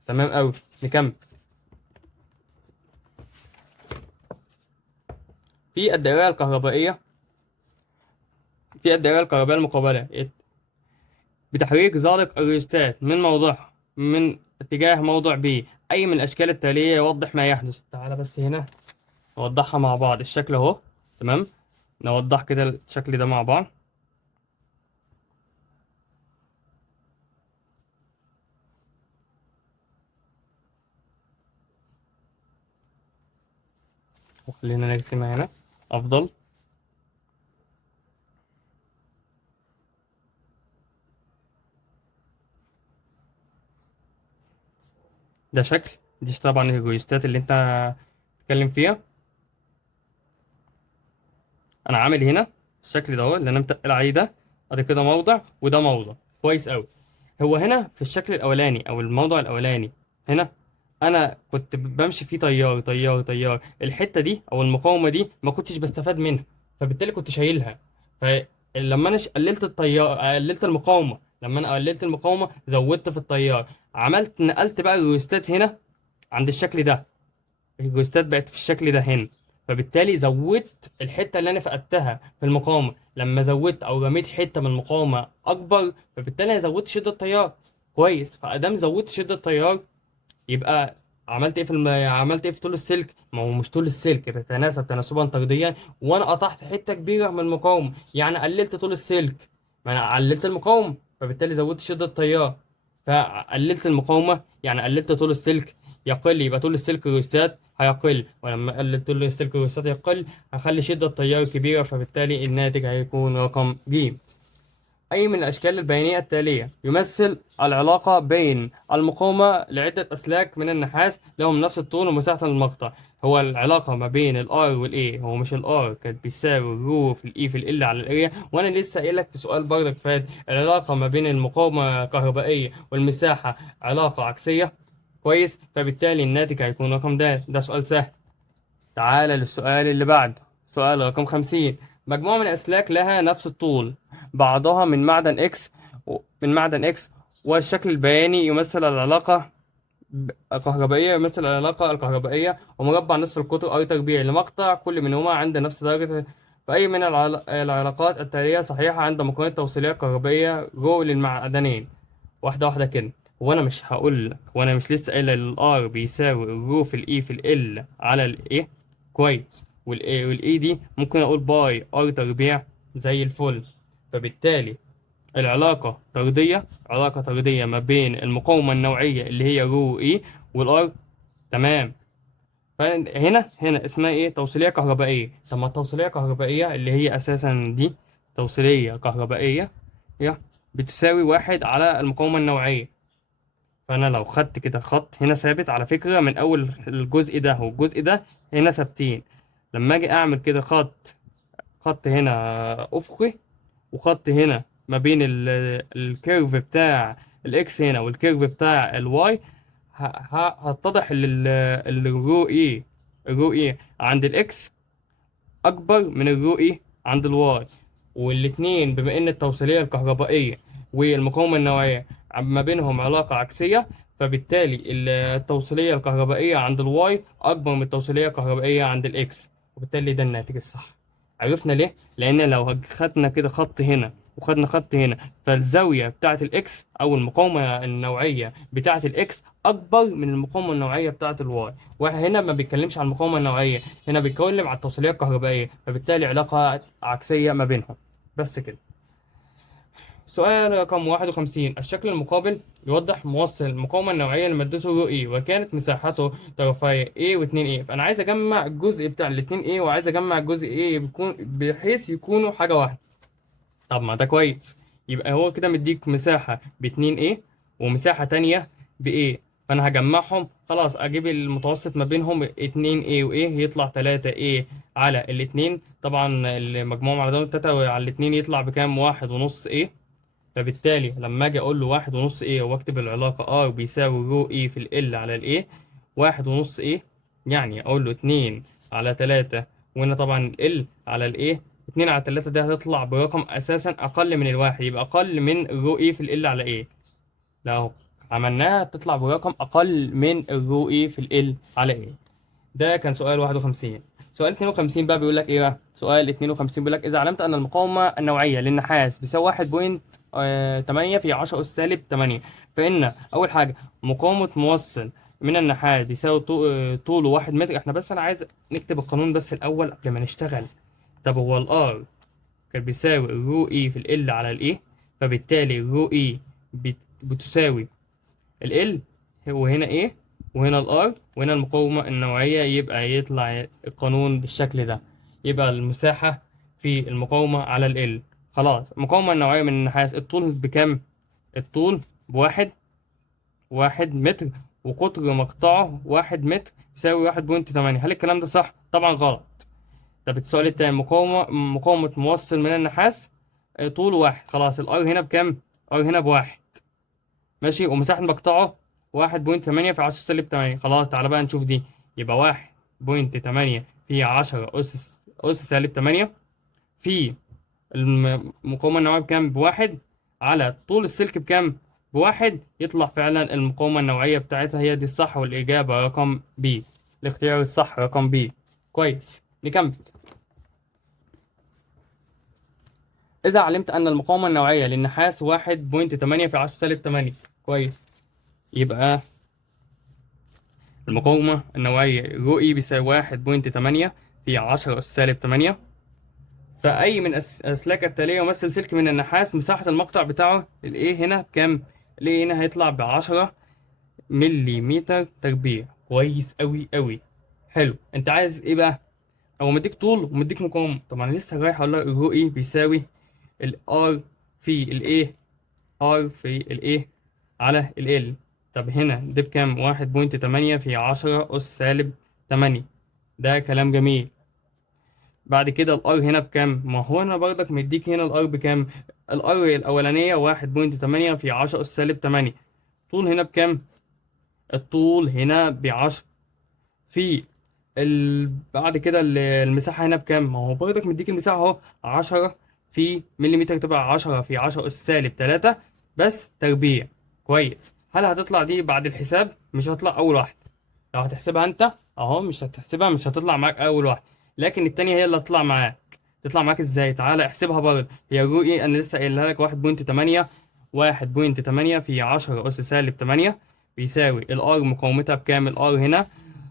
تمام قوي. نكمل. في الدائره الكهربائيه في الدائره الكهربائيه المقابله بتحريك زائق الريستات من اتجاه موضع B، أي من الأشكال التالية يوضح ما يحدث. تعالى بس هنا نوضحها مع بعض. الشكل أهو. تمام. نوضح كده الشكل ده مع بعض. وخلينا نرسمها هنا أفضل. ده شكل. دي طبعا الريستات اللي أنت بتتكلم فيها. أنا عامل هنا الشكل ده أهو اللي أنا متقل عليه ده. أدي كده موضع وده موضع. كويس أوي. هو هنا في الشكل الاولاني او الموضوع الاولاني هنا انا كنت بمشي فيه تيار تيار تيار. الحته دي او المقاومه دي ما كنتش بستفاد منها، فبالتالي كنت شايلها. فلما انا قللت التيار قللت المقاومه، لما انا قللت المقاومه زودت في التيار. نقلت بقى الريستات هنا عند الشكل ده. الجوستات بقت في الشكل ده هنا. فبالتالي زودت الحته اللي انا فقدتها في المقاومه. لما زودت او رميت حته من المقاومه اكبر، فبالتالي انا زودت شده التيار. كويس. فادام زودت شده التيار يبقى عملت ايه في طول السلك؟ ما هو مش طول السلك بيتناسب تناسبا طرديا، وانا قطعت حته كبيره من المقاومه، يعني قللت طول السلك. ما انا قللت المقاومه فبالتالي زودت شده التيار. فقللت المقاومه يعني قللت طول السلك يقل، يبقى طول السلك ريستات هيقل. ولما قلت طول السلك ريستات يقل هخلي شده التيار كبيره، فبالتالي الناتج هيكون رقم ج. أي من الأشكال البيانية التالية يمثل العلاقة بين المقاومة لعدة أسلاك من النحاس لهم نفس الطول ومساحة المقطع؟ هو العلاقة ما بين ال R وال A، هو مش ال R كانت بيساوي رو في ال E في ال L على الاريا. وأنا لسه قايل لك في سؤال برضك فات العلاقة ما بين المقاومة الكهربائية والمساحة علاقة عكسية. كويس. فبالتالي الناتج هيكون رقم ده سؤال سهل. تعال للسؤال اللي بعده. سؤال رقم 50. مجموعة من الأسلاك لها نفس الطول، بعضها من معدن إكس، والشكل البياني يمثل العلاقة الكهربائية، ومربع نصف القطر أي تربيع لمقطع كل منهما عند نفس درجة. فأي من العلاقات التالية صحيحة عند مقارنة توصيلية كهربائية جو للمعدنين؟ واحدة واحدة كده. وانا مش هقول لك، وانا مش لسه قايل الار بيساوي الرو في الاي في ال على الايه؟ كويس. والاي دي ممكن اقول باي ار تربيع زي الفل. فبالتالي علاقة طردية ما بين المقاومة النوعية اللي هي رو اي والار. تمام. فهنا اسمها ايه؟ توصيلية كهربائية. طب ما التوصيلية كهربائية اللي هي اساسا دي توصيلية كهربائية هي بتساوي واحد على المقاومة النوعية. فانا لو خدت كده خط هنا ثابت على فكرة من اول الجزء ده والجزء ده هنا ثابتين. لما اجي اعمل كده خط خط هنا افقي، وخط هنا ما بين الكيرف بتاع الاكس هنا والكيرف بتاع الواي، هتضح الرو اي، الرو اي عند الاكس اكبر من الرو اي عند الواي. والاتنين بما ان التوصيليه الكهربائيه والمقاومه النوعيه ما بينهم علاقه عكسيه، فبالتالي التوصيليه الكهربائيه عند الواي اكبر من التوصيليه الكهربائيه عند الاكس، وبالتالي ده الناتج الصح. عرفنا ليه؟ لان لو خدنا كده خط هنا وخدنا خط هنا، فالزاويه بتاعه الاكس او المقاومه النوعيه بتاعه الاكس اكبر من المقاومه النوعيه بتاعه الواي. وهنا ما بيتكلمش عن المقاومه النوعيه، هنا بيتكلم على التوصيليه الكهربائيه، فبالتالي علاقه عكسيه ما بينهم. بس كده. سؤال رقم 51. الشكل المقابل يوضح موصل المقاومة النوعية لمادته رو اي، وكانت مساحته طرفي A و 2A. فأنا عايز أجمع الجزء بتاع ال 2A، وعايز أجمع الجزء A بيكون بحيث يكونوا حاجة واحدة. طب ما ده كويس. يبقى هو كده مديك مساحة ب 2A ومساحة تانية ب A، فأنا هجمعهم خلاص، أجيب المتوسط ما بينهم 2A و A يطلع 3A على الاتنين. طبعا المجموع على ده 3 على الاتنين يطلع بكام؟ 1.5A. فبالتالي لما اجي اقول له 1.5 A واكتب العلاقة R بيساوي رو E في ال على ال A، 1.5 A يعني اقول له 2 على 3، وهنا طبعا ال على ال A، 2 على 3 ده هتطلع برقم اساسا اقل من الواحد، يبقى اقل من رو E في ال على A. لو عملناها تطلع برقم اقل من الرو E في ال على A. ده كان سؤال 51. سؤال 52 بقى بيقول لك ايه بقى؟ سؤال 52 بيقول لك اذا علمت ان المقاومه النوعيه للنحاس بيساوي 1.8 في 10 اس سالب 8، فان اول حاجه مقاومه موصل من النحاس بيساوي طوله 1 متر. احنا بس انا عايز نكتب القانون بس الاول قبل ما نشتغل. طب هو الار كان بيساوي الرو اي في ال على الايه، فبالتالي الرو اي بتساوي ال وهنا ايه، وهنا الار، وهنا المقاومة النوعية، يبقى يطلع القانون بالشكل ده. يبقى المساحة في المقاومة على ال. خلاص، المقاومة النوعية من النحاس الطول بكام؟ الطول بواحد، 1 متر، وقطر مقطعه 1 متر يساوي 1.8. هل الكلام ده صح؟ طبعا غلط. طب السؤال التاني، مقاومة موصل من النحاس طوله 1. خلاص، الار هنا بكام؟ ار هنا ب1، ماشي، ومساحة مقطعه 1.8 في 10 سالب 8. خلاص تعالى بقى نشوف دي. يبقى 1.8 في 10 أس سالب 8 في المقاومة النوعية بكام؟ بواحد، على طول السلك بكام؟ بواحد. يطلع فعلا المقاومة النوعية بتاعتها هي دي الصح، والإجابة رقم بي. الاختيار الصح رقم بي. كويس، نكمل. إذا علمت أن المقاومة النوعية للنحاس 1.8 في 10 سالب 8. كويس. يبقى المقاومة النوعية رو إي بيساوي 1.8 في 10 أس سالب 8. فأي من أسلاك التالية يمثل سلك من النحاس مساحة المقطع بتاعه الإيه هنا بكام؟ الإيه هنا هيطلع ب10 مليمتر تربيع. كويس أوي أوي. حلو، أنت عايز إيه بقى؟ هو مديك طول ومديك مقاومة. طب أنا لسه رايح أقول لك رو إي بيساوي الآر في الإيه، ار في الايه على ال. طب هنا ده بكام؟ 1.8 في 10 أس سالب 8. ده كلام جميل. بعد كده الار هنا بكام؟ ما هو انا برضك مديك هنا الار بكام؟ الار الاولانيه 1.8 في 10 أس سالب 8. طول هنا بكام؟ الطول هنا ب10 في بعد كده المساحه هنا بكام؟ ما هو برضك مديك المساحه اهو 10 في مليمتر، تبقى 10 في 10 أس سالب 3 بس تربيع. كويس. هل هتطلع دي بعد الحساب؟ مش هتطلع اول واحد. لو هتحسبها انت اهو، مش هتحسبها، مش هتطلع معاك اول واحد، لكن التانية هي اللي هتطلع معاك. تطلع معاك ازاي؟ تعالى احسبها برضه. هي رو ايه؟ انا لسه قايلها لك 1.8. 1.8 في 10 أس سالب 8 بيساوي الار مقاومتها بكام؟ الار هنا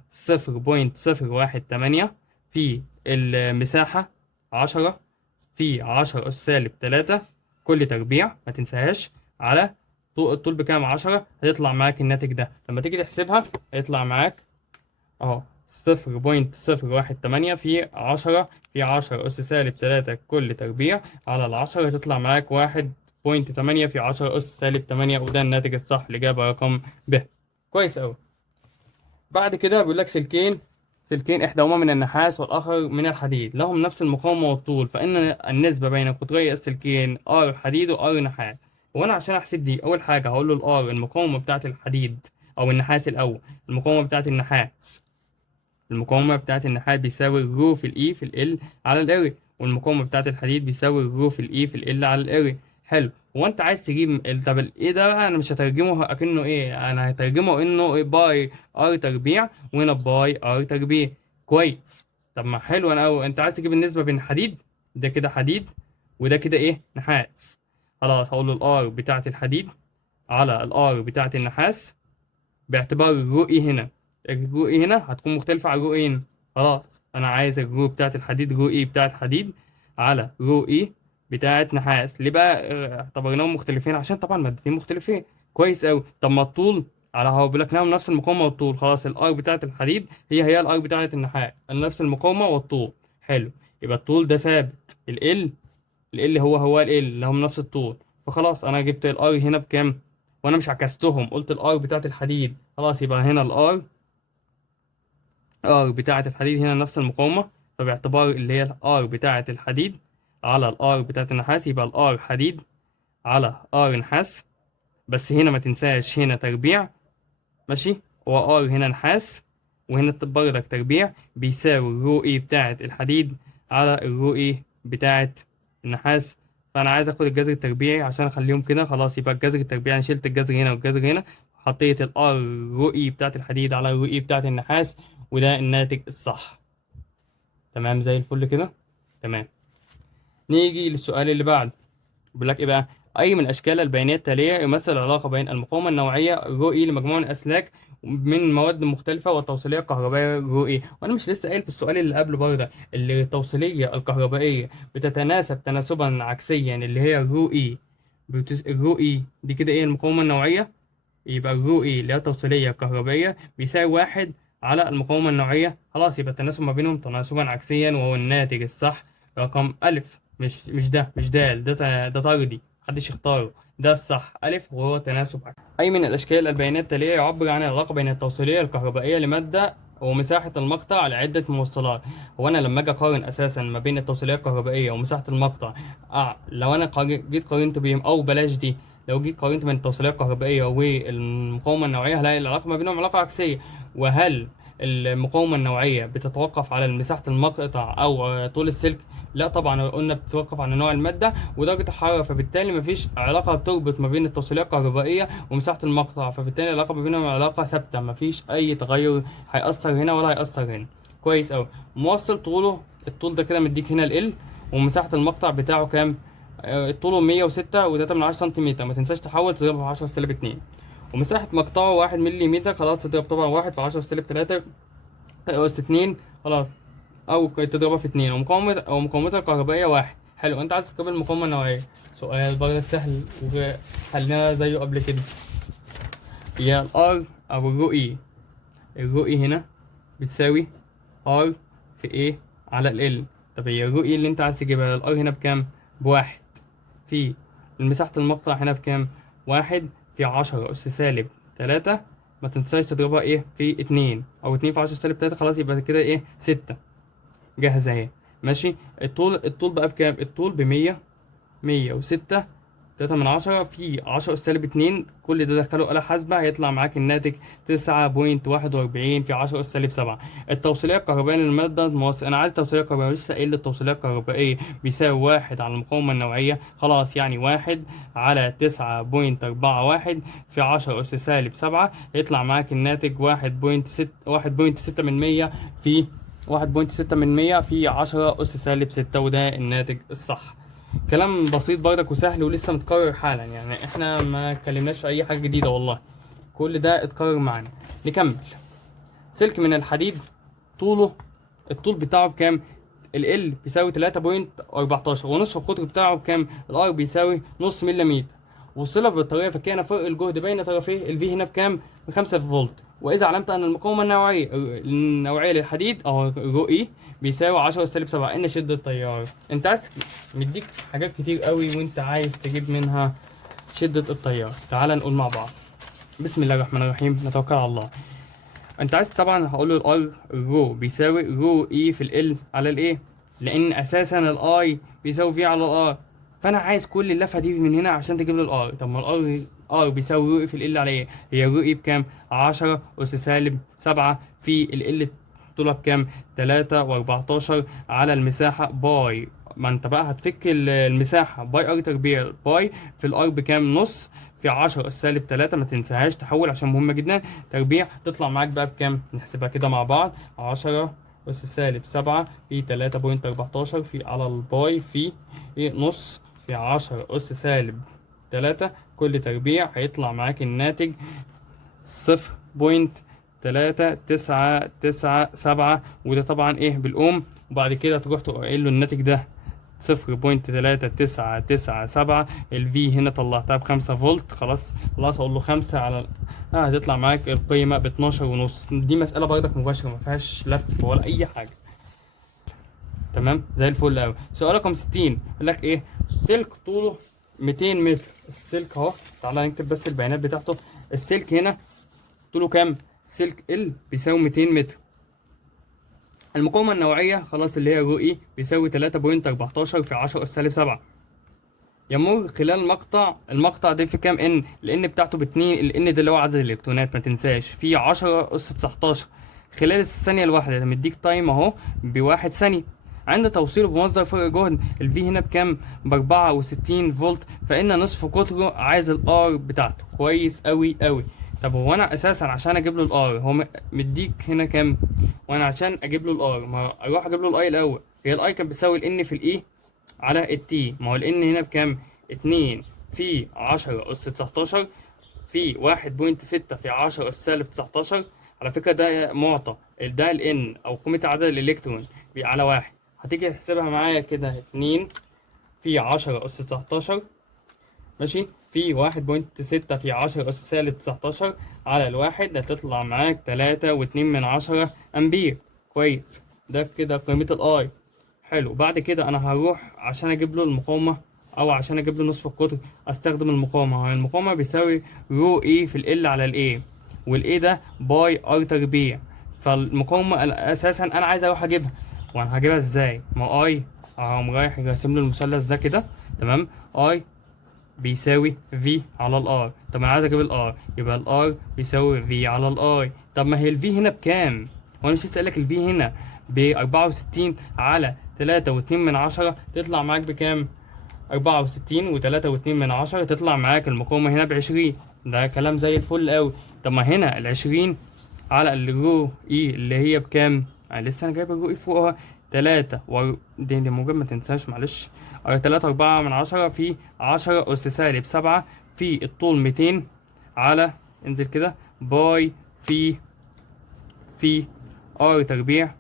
0.018 في المساحة 10 في 10 أس سالب 3 كل تربيع، ما تنساهاش، على الطول بكام؟ 10. هيطلع معاك الناتج ده لما تيجي تحسبها، هيطلع معاك اهو 0.018 في 10 في 10 أس سالب 3 كل تربيع على 10، هتطلع معاك 1.8 في 10 أس سالب 8، وده الناتج الصح، الإجابة رقم ب. كويس أوي. بعد كده بيقول لك سلكين إحداهما من النحاس والآخر من الحديد لهم نفس المقاومة والطول، فإن النسبة بين قطري السلكين R حديد و R نحاس. وأنا عشان أحسب دي، أول حاجة هقول له R المقاومة بتاعة الحديد أو النحاس الأول، المقاومة بتاعة النحاس، المقاومة بتاعة النحاس بيساوي رو في الإي في ال على الأري، والمقاومة بتاعة الحديد بيساوي رو في الإي في ال على الأري. حلو. هو أنت عايز تجيب طب الإيه ده بقى؟ أنا مش هترجمه أكنه إيه، أنا هترجمه إنه باي ار تربيع وهنا باي ار تربيع. كويس. طب ما حلو. أنت عايز تجيب النسبة بين حديد، ده كده حديد وده كده إيه نحاس. خلاص هقول له الار بتاعة الحديد على الار بتاعة النحاس باعتبار الرو اي هنا، الرو اي هنا هتكون مختلفة عن الرو اي هنا. خلاص انا عايز الرو بتاعت الحديد، رو اي بتاعت حديد على رو اي بتاعت نحاس. ليه بقى اعتبرناهم مختلفين؟ عشان طبعا مادتين مختلفين. كويس اوي. طب ما الطول على هو بيقول لك لهم نفس المقاومة والطول، خلاص الار بتاعت الحديد هي الار بتاعت النحاس، نفس المقاومة والطول. حلو. يبقى الطول ده ثابت، ال هو ال لهم نفس الطول. فخلاص انا جبت الار هنا بكام، وانا مش عكستهم، قلت الار بتاعت الحديد خلاص يبقى هنا ار بتاعت الحديد هنا نفس المقاومة، فباعتبار اللي هي الار بتاعت الحديد على الار بتاعت النحاس يبقى الار حديد على ار نحاس. بس هنا ما تنساش هنا تربيع، ماشي، وار هنا نحاس وهنا برضك تربيع بيساوي الرو اي بتاعت الحديد على الرو اي بتاعت النحاس. فانا عايز اخد الجذر التربيعي عشان اخليهم كده. خلاص يبقى الجذر التربيعي انا شلت الجذر هنا والجذر هنا، حطيت الار رو اي بتاعت الحديد على الرو اي بتاعت النحاس، وده الناتج الصح. تمام زي الفل كده. تمام. نيجي للسؤال اللي بعده. بيقول لك ايه بقى؟ اي من اشكال البيانات التاليه يمثل العلاقه بين المقاومه النوعيه رو اي لمجموع الاسلاك من مواد مختلفه والتوصيليه الكهربائيه رو اي؟ وانا مش لسه قايل في السؤال اللي قبله برضه اللي التوصيليه الكهربائيه بتتناسب تناسبا عكسيا اللي هي رو اي الرو اي دي كده ايه المقاومه النوعيه، يبقى الرو اي اللي هي التوصيليه الكهربائيه بيساوي واحد على المقاومه النوعيه. خلاص يبقى التناسب ما بينهم تناسبا عكسيا، وهو الناتج الصح رقم ألف. مش ده طردي محدش يختاره، ده الصح ألف وهو تناسب عكسي. أي من الأشكال البيانات التالية يعبر عن العلاقة بين التوصيلية الكهربائية لمادة ومساحة المقطع لعدة موصلات؟ هو أنا لما أجي أقارن أساسا ما بين التوصيلية الكهربائية ومساحة المقطع، لو أنا جيت قارنت بيهم، أو بلاش دي، لو جيت قارنت بين التوصيلية الكهربائية والمقاومة النوعية هلاقي العلاقة ما بينهم علاقة عكسية. وهل المقاومة النوعية بتتوقف على مساحة المقطع أو طول السلك؟ لا طبعا، قلنا بتتوقف على نوع المادة ودرجة الحرارة، فبالتالي مفيش علاقة بتربط ما بين التوصيلية الكهربائية ومساحة المقطع، فبالتالي العلاقة ما بينهم علاقة ثابتة، مفيش أي تغير هيأثر هنا ولا هيأثر هنا. كويس أوي. موصل طوله، الطول ده كده مديك هنا ال ومساحة المقطع بتاعه كام؟ طوله 106 وتلاتة من 10 سنتيمتر، ما تنساش تحول تضربه في 10 سالب 2. ومساحة مقطعه 1 مليمتر، خلاص تضرب طبعا 1 في 10 سالب 3 أس 2، خلاص، او تضربها في 2. ومقاومتها الكهربائيه 1. حلو. انت عايز تقابل المقاومه النوعيه، سؤال برضه سهل وحلناه زيه قبل كده. هي الار او الرو اي هنا بتساوي ار في ايه على ال. طب هي الرو اي اللي انت عايز تجيبها، الار هنا بكام؟ بواحد في مساحه المقطع هنا بكام؟ 1 في 10 اس سالب 3. ما تنساش تضربها ايه في 2 او 2 في 10 سالب 3، خلاص يبقى كده ايه 6. جاهزة اهي. ماشي. الطول بقى بكام؟ الطول ب100 و6 تلاتة من 10 في 10 أس سالب 2. كل ده دخله آلة حاسبة هيطلع معاك الناتج 9.41 في 10 أس سالب 7. التوصيلية الكهربائية للمادة موصل. أنا عايز التوصيلية الكهربائية، لسه قايل التوصيلية الكهربائية بيساوي 1 على المقاومة النوعية، خلاص يعني 1 على 9.41 في 10 أس سالب 7، يطلع معاك الناتج 1.6 من 100 في 1.6 من 100 في 10 أس سالب 6، وده الناتج الصح. كلام بسيط برضك وسهل ولسه متكرر حالا، يعني احنا ما اتكلمناش في اي حاجه جديده والله، كل ده اتكرر معانا. نكمل. سلك من الحديد طوله، الطول بتاعه بكام؟ ال بيساوي 3.14 ونصف القطر بتاعه بكام؟ الار بيساوي نص مليمتر. وصلها بالطريقه فكان فرق الجهد بين طرفيه الفي هنا بكام؟ ب5 فولت. واذا علمت ان المقاومه النوعيه للحديد او رو اي بيساوي 10 سالب 7 ان شده التيار. انت عايز مديك حاجات كتير قوي وانت عايز تجيب منها شده التيار. تعال نقول مع بعض. بسم الله الرحمن الرحيم، نتوكل على الله. انت عايز طبعا هقول له الار رو بيساوي رو اي في ال على الايه، لان اساسا الاي بيساوي في على الار. فانا عايز كل اللفه دي من هنا عشان تجيب لي الار. طب ما الار بيساوي رو اي في ال على ايه؟ هي رو اي بكام؟ 10 اس سالب 7 في ال طولها بكام؟ 3 و14 على المساحه باي. ما انت بقى هتفك المساحه باي ار تربيع باي في الار بكام؟ نص في 10 اس سالب 3، ما تنساهاش تحول عشان مهمه جدا. تربيع تطلع معاك بقى بكام؟ نحسبها كده مع بعض. 10 أس سالب 7 في 3.14 في على الباي في إيه نص في 10 أس سالب 3 كل تربيع. هيطلع معاك الناتج 0.3997، وده طبعا إيه بالأوم. وبعد كده تروح تقول له الناتج ده 0.3997. الفي هنا طلعتها ب5 فولت. خلاص اقول له 5 على هتطلع معاك القيمة ب12.5. دي مسألة برضك مباشرة، مفيهاش لف ولا أي حاجة. تمام زي الفل أوي. سؤال رقم 60 يقول لك إيه؟ سلك طوله 200 متر. السلك أهو، تعالى نكتب بس البيانات بتاعته. السلك هنا طوله كام؟ سلك ال بيساوي 200 متر. المقاومة النوعية خلاص اللي هي رو اي بيساوي 3.14 في 10 أس سالب 7. يمر خلال المقطع ده في كام ان؟ الان بتاعته باتنين. الان ده اللي هو عدد الالكترونات، ما تنساش، في 10 أس 19 خلال الثانية الواحدة. مديك تايم اهو بواحد ثانية. عند توصيله بمصدر فرق جهد الفي هنا بكام؟ ب64 فولت، فإن نصف قطره. عايز الار بتاعته. كويس أوي أوي. طب هو انا اساسا عشان اجيب له الار هو مديك هنا كام؟ وانا عشان اجيب له الار ما اروح اجيب له الاي الاول. هي الاي كانت بتساوي الان في الاي على التي. ما هو الان هنا بكام؟ 2 في 10 اس 19 في 1.6 في 10 اس سالب 19. على فكره ده معطى، ده الان او قيمه عدد الالكترون على واحد. هتيجي تحسبها معايا كده 2 في 10 اس 19 ماشي في 1.6 في 10 أس سالب 19 على الواحد. هتطلع معاك 3.2 أمبير. كويس، ده كده قيمة الآي. حلو. بعد كده أنا هروح عشان أجيب له المقاومة أو عشان أجيب له نصف القطر أستخدم المقاومة. المقاومة بيساوي رو إي في ال على الإيه، والإيه ده باي آر تربيع. فالمقاومة أساسا أنا عايز أروح أجيبها. وأنا هجيبها إزاي؟ ما آي أقوم رايح راسم له المثلث ده كده. تمام. آي بيساوي في على الار. طب انا عايز اجيب الار، يبقى الار بيساوي في على الاي. طب ما هي الفي هنا بكام؟ وانا مش لسه قايلك الفي هنا ب 64 على 3.2 تطلع معاك بكام؟ 64 و3.2 تطلع معاك المقاومة هنا ب20. ده كلام زي الفل قوي. طب ما هنا ال20 على الرو اي اللي هي بكام؟ لسه انا جايب الرو اي فوقها 3 دي موجب ما تنساش معلش. 3.4 في 10 أس سالب 7 في الطول 200 على انزل كده باي في ار تربيع.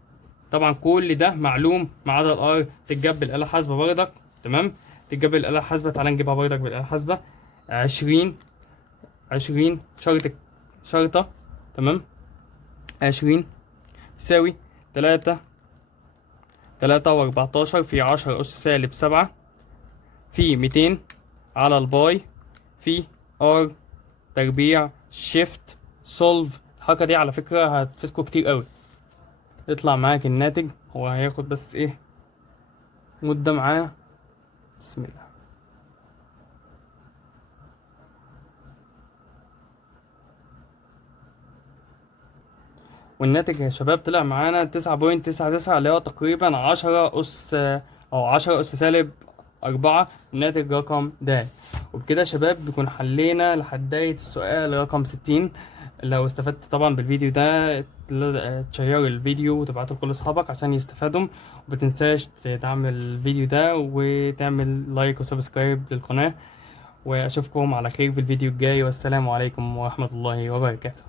طبعا كل ده معلوم ما عدا الار تتجاب بالآلة الحاسبة برضك. تمام، تتجاب بالآلة الحاسبة. تعالى نجيبها برضك بالآلة الحاسبة. 20 شرطة. تمام. 20 يساوي 3 و14 في 10 أس سالب 7 في 200 على الباي في ار تربيع شيفت سولف. الحركة دي على فكرة هتفيدكوا كتير قوي. يطلع معاك الناتج. هو هياخد بس ايه مدة معانا. بسم الله. والناتج يا شباب طلع معانا 9.99 اللي هو تقريبا 10 أس أو 10 أس سالب 4. الناتج رقم د. وبكده يا شباب نكون حلينا لحداية السؤال رقم 60. لو استفدت طبعا بالفيديو ده تشير الفيديو وتبعته لكل اصحابك عشان يستفادوا. ومتنساش تعمل الفيديو ده وتعمل لايك وسبسكرايب للقناة. واشوفكم على خير في الفيديو الجاي، والسلام عليكم ورحمة الله وبركاته.